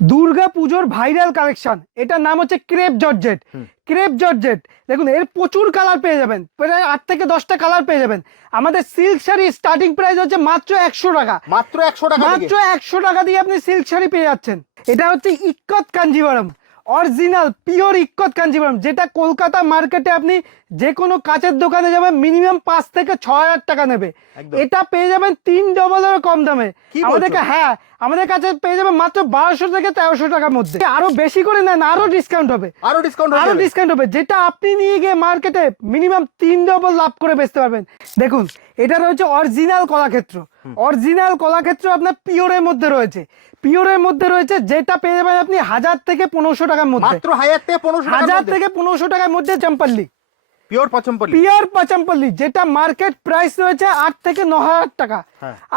দুর্গা পুজোর viral collection, এটার নাম হচ্ছে ক্রেপ জর্জেট। ক্রেপ জর্জেট দেখুন, এর প্রচুর কালার পেয়ে যাবেন, প্রায় 8 থেকে 10টা কালার পেয়ে যাবেন। আমাদের সিল্ক শাড়ি স্টার্টিং প্রাইস হচ্ছে মাত্র 100 টাকা। মাত্র 100 টাকা, মাত্র 100 টাকা দিয়ে আপনি সিল্ক শাড়ি পেয়ে যাচ্ছেন। এটা হচ্ছে ইক্কত কাঞ্জিভারম, অরিজিনাল পিওর ইক্কত কাঞ্জিভারম, যেটা কলকাতা মার্কেটে আপনি যে কোনো কাচের দোকানে যাবেন মিনিমাম 5 থেকে 6,000 টাকা নেবে। এটা পেয়ে যাবেন 3 ডবলেরও কম দামে। আমাদের কাছে পেয়ে যাবেন মাত্র 1200 থেকে 1300 টাকার মধ্যে। আরো বেশি করে নেন, আরো ডিসকাউন্ট হবে, আরো ডিসকাউন্ট হবে, যেটা আপনি নিয়ে গিয়ে মার্কেটে মিনিমাম 3 ডবল লাভ করে বেচতে পারবেন। দেখুন, এটা রয়েছে অরিজিনাল কলাক্ষেত্র। অরিজিনাল কলাক্ষেত্র আপনার পিওরের মধ্যে রয়েছে, পিওরের মধ্যে রয়েছে, যেটা পেয়ে যাবেন আপনি 1000 থেকে 1500 টাকার মধ্যে। মাত্র 1000 থেকে 1500 টাকার মধ্যে চম্পল্লি, পিওর পচমপল্লি, পিওর পচমপল্লি, যেটা মার্কেট প্রাইস রয়েছে 8 থেকে 9000 টাকা।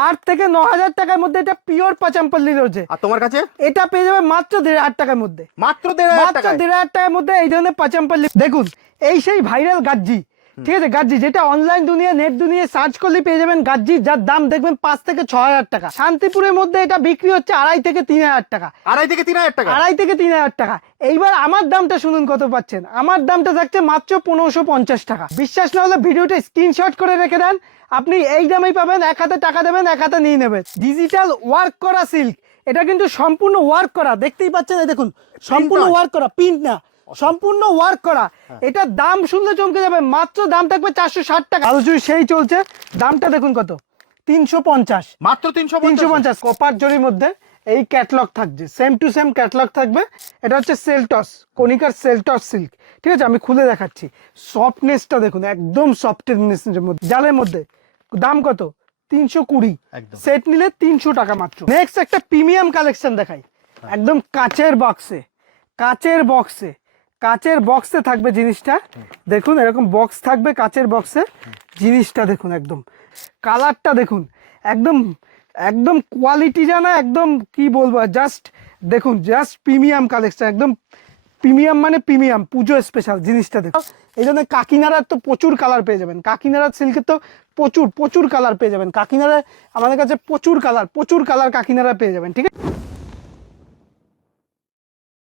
8 থেকে 9000 টাকার মধ্যে এটা পিওর পচমপল্লি রয়েছে। আর তোমার কাছে এটা পেয়ে যাবে মাত্র 1500 টাকার মধ্যে। মাত্র 1500 টাকার মধ্যে এই ধরনের পচমপল্লি। দেখুন, এই সেই ভাইরাল গাজ্জি, ঠিক আছে, গাজ্জি যেটা অনলাইন দুনিয়া, নেট দুনিয়া সার্চ করলে পেয়ে যাবেন গাজ্জি, যার দাম দেখবেন 5 থেকে 6000 টাকা। শান্তিপুরের মধ্যে এটা বিক্রি হচ্ছে 2.5 থেকে 3000 টাকা। 2.5 থেকে 3000 টাকা, 2.5 থেকে 3000 টাকা। এইবার আমার দামটা শুনুন কত পাচ্ছেন। আমার দামটা থাকছে মাত্র 1550 টাকা। বিশ্বাস না হলে ভিডিওটা স্ক্রিনশট করে রেখে দেন, আপনি এই দামেই পাবেন। এক হাতে টাকা দেবেন, এক হাতে নিয়ে নেবেন। ডিজিটাল ওয়ার্ক করা সিল্ক, এটা কিন্তু সম্পূর্ণ ওয়ার্ক করা, দেখতেই পাচ্ছেন, দেখুন সম্পূর্ণ ওয়ার্ক করা, প্রিন্ট না, সম্পূর্ণ ওয়ার্ক করা। এটার দাম শুনলে চমকে যাবে, মাত্র দাম থাকবে 460 টাকা। আলোচনা সেই চলছে, দামটা দেখুন কত, 350, মাত্র 350। কপার জরির মধ্যে এই ক্যাটলগ থাকছে, সেম টু সেম ক্যাটলগ থাকবে। এটা হচ্ছে সেলটস, কনিকার সেলটস সিল্ক, ঠিক আছে, আমি খুলে দেখাচ্ছি। সফটনেসটা দেখুন, একদম সফটনেসের মধ্যে, জালের মধ্যে। দাম কত, 320, সেট নিলে 300 টাকা মাত্র। নেক্সট একটা প্রিমিয়াম কালেকশন দেখাই, একদম কাচের বক্সে, কাচের বক্সে, কাচের বক্সে থাকবে জিনিসটা। দেখুন, এরকম বক্স থাকবে কাচের বক্সে, জিনিসটা দেখুন, একদম কালারটা দেখুন, একদম একদম কোয়ালিটি জানা, একদম কি বলবো, জাস্ট দেখুন, জাস্ট প্রিমিয়াম কালেকশন, একদম প্রিমিয়াম মানে প্রিমিয়াম, পুজো স্পেশাল জিনিসটা দেখুন। এই জন্য কাকিনাড়ার তো প্রচুর কালার পেয়ে যাবেন, কাকিনাড়ার সিল্কের তো প্রচুর কালার পেয়ে যাবেন। কাকিনাড়া আমাদের কাছে প্রচুর কালার কাকিনাড়া পেয়ে যাবেন, ঠিক আছে।